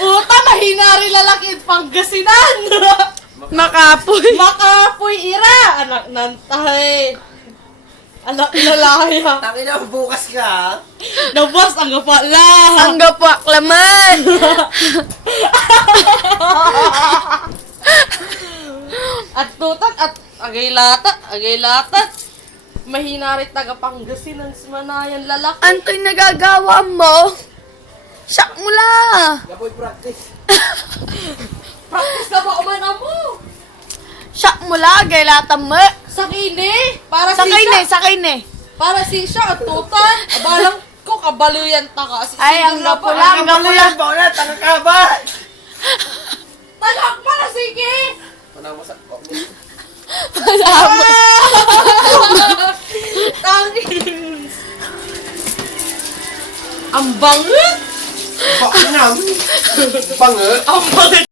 Puta, mahinari lalaki at Pangasinan. Makapoy. Makapoy ira. Anak nantay. Anak lalaya. Tangin na, bukas ka. Nabas ang gapala. Ang gapak laman. At tutak at agay latat. Mahinarit taga Pangasinan sa manayan lalaki. Antoy nagagawa mo? Siyak mo la. Gaboy practice. Practice na ba umana mo? Siyak mo la, gaylatan mo. Sakine. Para Sakay si ne, sakay ne. Para si siya at tutan. Abalang ko kabaluyan ta ka. Ay, ang gapula, ang gapula. Baula, tanga ka ba? Tanak para sige. Panang mo sa... Tangin. Ang bangit. Bakit na? Bango? Ang bangit.